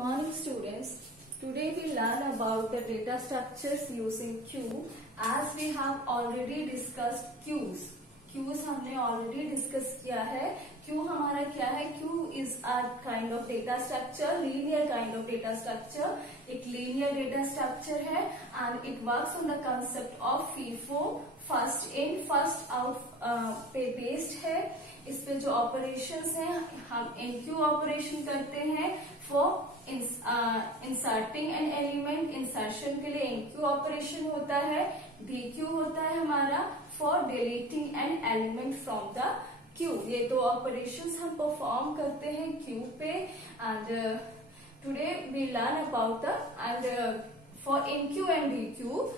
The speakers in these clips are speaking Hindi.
morning students. Today we learn about the data structures using Q as we have already discussed Qs. Qs हमने already discuss किया है. Q हमारा क्या है? Q is a kind of data structure, linear kind of data structure. एक linear data structure है and it works on the concept of FIFO, first in first out पे based है. इस पे जो ऑपरेशंस हैं हम एनक्यू ऑपरेशन करते हैं for inserting an element. Insertion के लिए एनक्यू ऑपरेशन होता है. डीक्यू होता है हमारा for deleting an element from the queue. ये दो ऑपरेशंस हम परफॉर्म करते हैं क्यू पे. And today we learn about the end for enqueue and dequeue.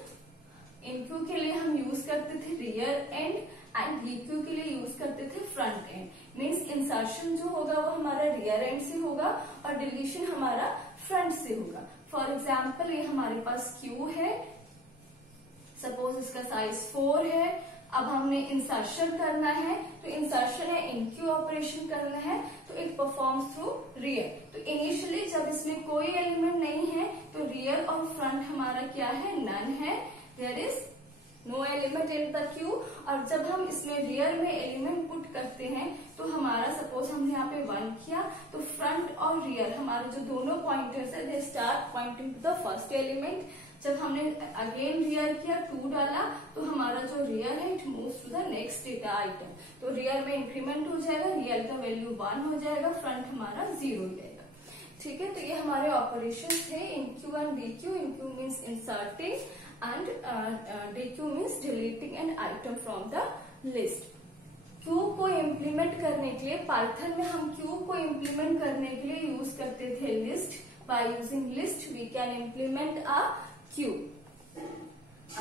Enqueue के लिए हम यूज करते थे रियर एंड एंड डीक्यू के लिए यूज करते थे फ्रंट एंड. मीन्स इंसर्शन जो होगा वो हमारा रियर एंड से होगा और डिलीशन हमारा फ्रंट से होगा. फॉर एग्जाम्पल ये हमारे पास क्यू है. सपोज इसका साइज 4 है. अब हमने इंसर्शन करना है तो इंसर्शन है इनक्यू ऑपरेशन करना है तो इट परफॉर्म्स थ्रू रियर. तो इनिशियली जब इसमें कोई एलिमेंट नहीं है तो रियर और फ्रंट हमारा क्या है? नन है. There is no element in the queue. और जब हम इसमें रियर में एलिमेंट पुट करते हैं तो हमारा सपोज हमने यहाँ पे 1 किया तो फ्रंट और रियर हमारे जो दोनों पॉइंटर्स है they start pointing to the first element. जब हमने अगेन रियर किया 2 डाला तो हमारा जो रियर है it moves to the next data item. तो रियर में इंक्रीमेंट हो जाएगा. रियर का वैल्यू 1 हो जाएगा. फ्रंट हमारा 0 हो जाएगा. ठीक है. तो ये हमारे ऑपरेशन थे enqueue and dequeue. Enqueue means inserting and DQ means deleting an item from the list. Q को इम्प्लीमेंट करने के लिए पाइथन में हम Q को इम्प्लीमेंट करने के लिए यूज करते थे list. By using list we can implement a Q.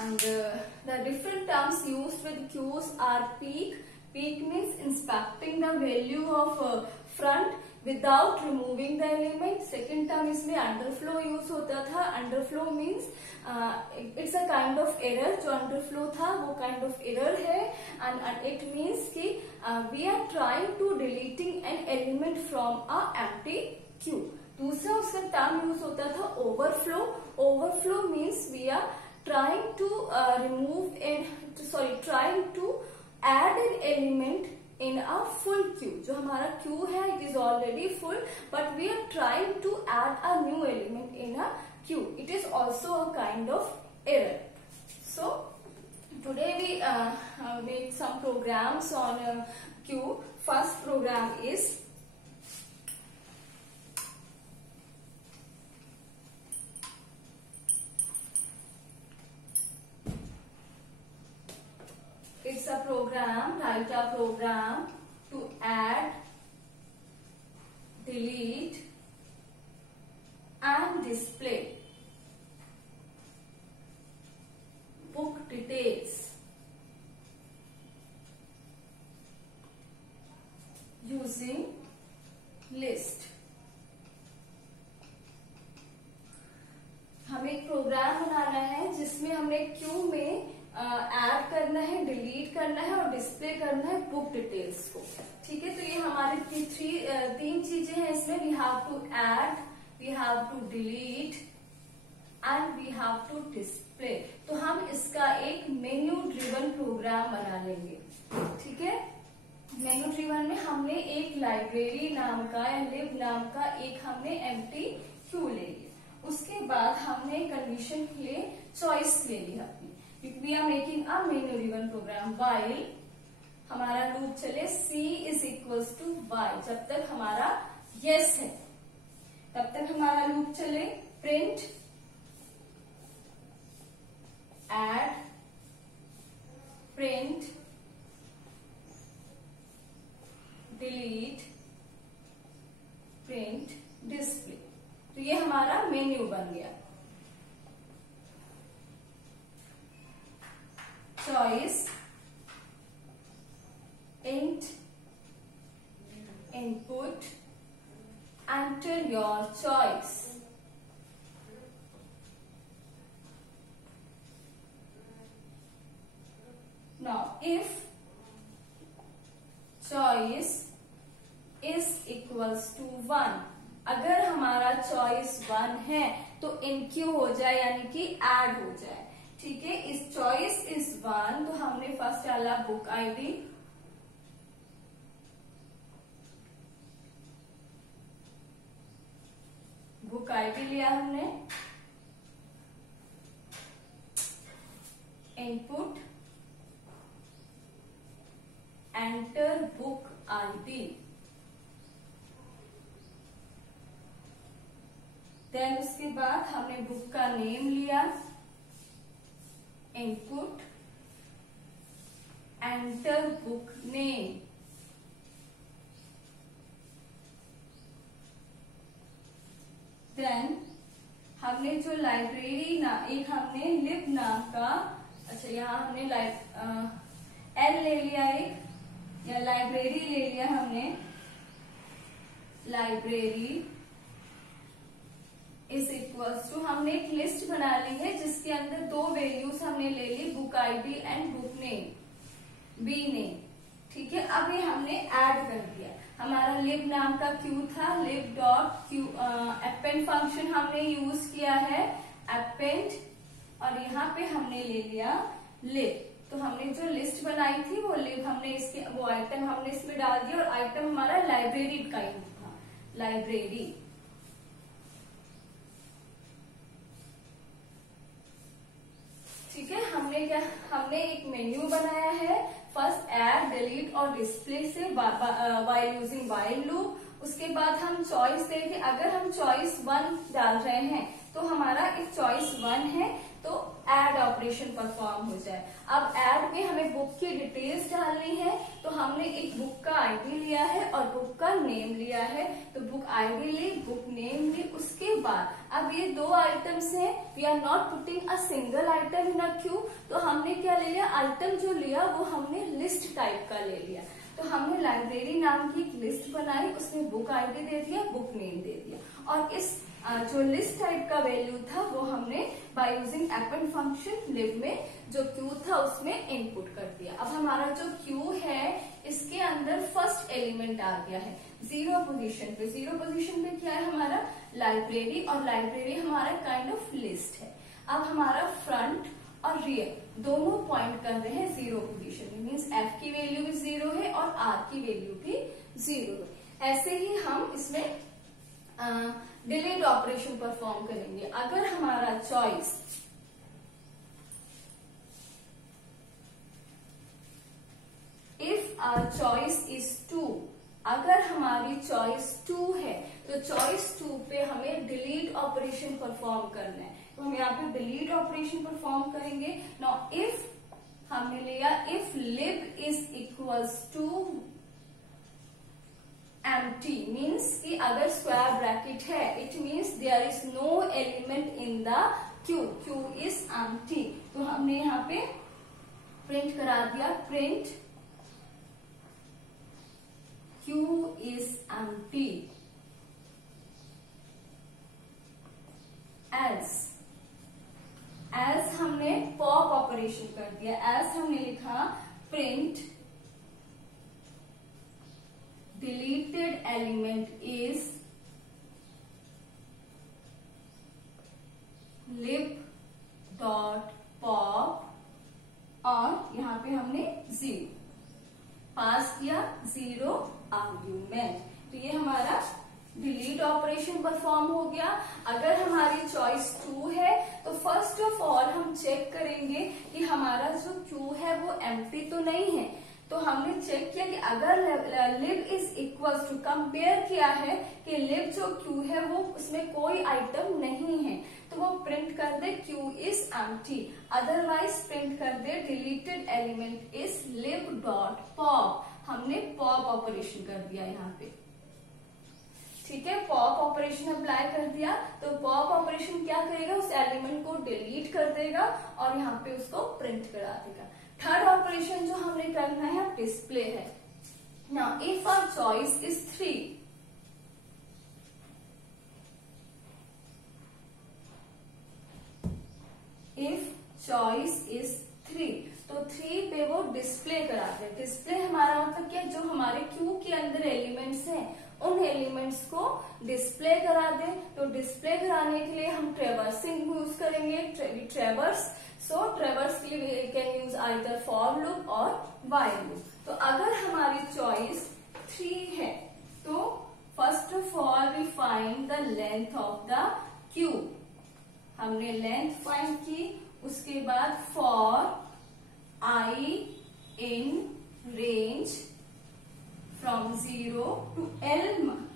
And the different terms used with Qs are peak. Peak means inspecting the value of front without removing the element. Second term इसमें underflow यूज होता था. Underflow means it's a kind of error. जो underflow था वो kind of error है and it means कि we are trying to deleting an element from a empty queue. दूसरा उसका term यूज होता था overflow. Overflow means we are trying to trying to add an element in a full queue. जो हमारा queue है it is already full but we are trying to add a new element in a queue. It is also a kind of error. So today we make some programs on queue. First program is it's a program, write a program to add, delete and display book details using list. हमें एक प्रोग्राम बनाना है जिसमें हमने क्यू में ऐड करना है, डिलीट करना है और डिस्प्ले करना है बुक डिटेल्स को. ठीक है. तो ये हमारी तीन चीजें हैं इसमें. We have to add, we have to delete and we have to display. तो हम इसका एक मेन्यू ड्रिवन प्रोग्राम बना लेंगे. ठीक है. मेन्यू ड्रिवन में हमने एक लाइब्रेरी नाम का या लिब नाम का एक हमने एम्प्टी क्यू ले लिया. उसके बाद हमने कंडीशन के लिए चॉइस ले ली अपनी. We are making a menu driven program while हमारा लूप चले C is equals to Y. जब तक हमारा yes है तब तक हमारा लूप चले. print, add, print, delete, print, display. तो ये हमारा मेन्यू बन गया. choice, int, input, enter your choice. Now if choice is equals to 1 अगर हमारा चॉइस 1 है तो इन क्यू हो जाए, यानी कि ऐड हो जाए। ठीक है, इस चॉइस इज 1 तो हमने फर्स्ट डाला बुक आईडी, बुक आईडी लिया हमने, input enter book ID, then उसके बाद हमने बुक का नेम लिया, input enter book name, then हमने जो लाइब्रेरी एक हमने लिब नाम का, अच्छा यहाँ हमने एल ले लिया एक, या लाइब्रेरी ले लिया हमने, लाइब्रेरी इज इक्वल्स टू, हमने एक लिस्ट बना ली है जिसके अंदर दो वैल्यूज हमने ले ली, book ID and book name, B name. ठीक है, अब ये हमने ऐड कर दिया। हमारा लिब नाम का क्यू था, लिब डॉट क्यू, अपेंड फंक्शन हमने यूज किया है, अपेंड, और यहाँ पे हमने ले लिया लिब। तो हमने जो लिस्ट बनाई थी वो लिब हमने इसके, वो आइटम हमने इसमें डाल दिया, और आइटम हमारा लाइब्रेरी का ही था, लाइब्रेरी। ठीक है, हमने एक मेन्यू बनाया है, फर्स्ट ऐड, डिलीट और डिस्प्ले से वाइल यूजिंग वाइल लूप। उसके बाद हम चॉइस देंगे, अगर हम चॉइस 1 डाल रहे हैं तो हमारा एक चॉइस 1 है तो ऐड ऑपरेशन परफॉर्म हो जाए। अब ऐड में हमें बुक की डिटेल्स डालनी है, तो हमने एक बुक का आईडी लिया है और बुक का नेम लिया है, तो बुक आईडी ली, बुक नेम ली। उसके बाद अब ये दो आइटम्स हैं, we are not putting a single item in a queue, तो हमने क्या ले लिया, आइटम जो लिया वो हमने लिस्ट टाइप का ले लिया। तो हमने लाइब्रेरी नाम की एक लिस्ट बनाई, उसमें बुक आईडी दे दिया, बुक नेम दे दिया, और इस जो लिस्ट टाइप का वैल्यू था वो हमने बाय यूजिंग अपेंड फंक्शन लिब में जो क्यू था उसमें इनपुट कर दिया। अब हमारा जो क्यू है इसके अंदर फर्स्ट एलिमेंट आ गया है 0 पोजीशन पे। 0 पोजीशन पे क्या है हमारा, लाइब्रेरी, और लाइब्रेरी हमारा काइंड ऑफ लिस्ट है। अब हमारा फ्रंट और रियर दोनों पॉइंट कर रहे हैं 0 पोजीशन में, मीन्स एफ की वैल्यू भी 0 है और आर की वैल्यू भी 0 है। ऐसे ही हम इसमें डिलीट ऑपरेशन परफॉर्म करेंगे। अगर हमारा choice if our choice is 2, अगर हमारी चॉइस 2 है तो चॉइस 2 पे हमें डिलीट ऑपरेशन परफॉर्म करना है, तो हम यहाँ पे डिलीट ऑपरेशन परफॉर्म करेंगे। नाउ इफ हमने लिया, if lib is equals to empty, means कि अगर स्क्वायर ब्रैकेट है it means there is no element in the queue, queue is empty। तो हमने यहाँ पे प्रिंट करा दिया, print queue is empty else हमने पॉप ऑपरेशन कर दिया, एल्स हमने लिखा print deleted element is lib dot pop, और यहाँ पे हमने 0 पास किया, 0 आर्ग्यूमेंट। तो ये हमारा डिलीट ऑपरेशन परफॉर्म हो गया। अगर हमारी चॉइस 2 है तो फर्स्ट ऑफ ऑल हम चेक करेंगे कि हमारा जो क्यू है वो एम्प्टी तो नहीं है। तो हमने चेक किया कि अगर लिब इज इक्वल टू, कंपेयर किया है कि लिब जो क्यू है वो उसमें कोई आइटम नहीं है, तो वो प्रिंट कर दे queue is empty, otherwise print कर दे deleted element is lib dot pop. हमने पॉप ऑपरेशन कर दिया यहाँ पे। ठीक है, पॉप ऑपरेशन अप्लाई कर दिया, तो पॉप ऑपरेशन क्या करेगा, उस एलिमेंट को डिलीट कर देगा और यहाँ पे उसको प्रिंट करा देगा। थर्ड ऑपरेशन जो हमने करना है डिस्प्ले है। Now if our choice is 3, if choice is 3, तो 3 पे वो डिस्प्ले कराते हैं। डिस्प्ले हमारा मतलब क्या, जो हमारे क्यू के अंदर एलिमेंट्स हैं उन एलिमेंट्स को डिस्प्ले करा दे, तो डिस्प्ले कराने के लिए हम ट्रेवर्सिंग यूज करेंगे, ट्रेवर्स। सो ट्रेवर्स के लिए we can use either for loop और व्हाइल लूप। तो अगर हमारी चॉइस 3 है तो first of all we find the length of the queue. हमने लेंथ फाइंड की, उसके बाद फॉर I in range from 0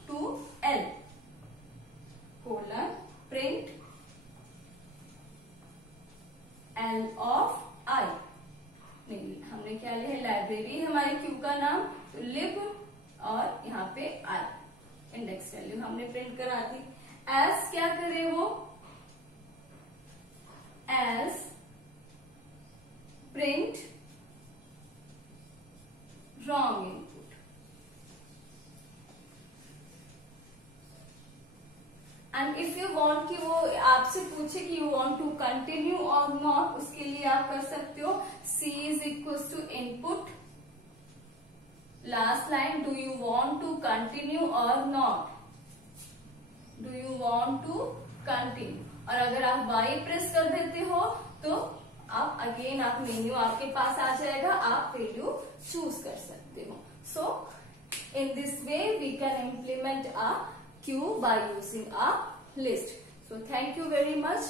to L colon print L of I। नहीं, हमने क्या लिया है, लाइब्रेरी हमारे क्यू का नाम, तो लिब और यहाँ पे I इंडेक्स वैल्यू हमने प्रिंट करा दी। एस क्या करे वो, S print wrong input। And if you want कि वो आपसे पूछे कि you want to continue or not, उसके लिए आप कर सकते हो C is equal to input, last line do you want to continue or not, do you want to continue. और अगर आप Y प्रेस कर देते हो तो आप अगेन आप मेन्यू आपके पास आ जाएगा, आप वैल्यू चूज कर सकते हो। So in this way we can implement a queue by using a list. So thank you very much.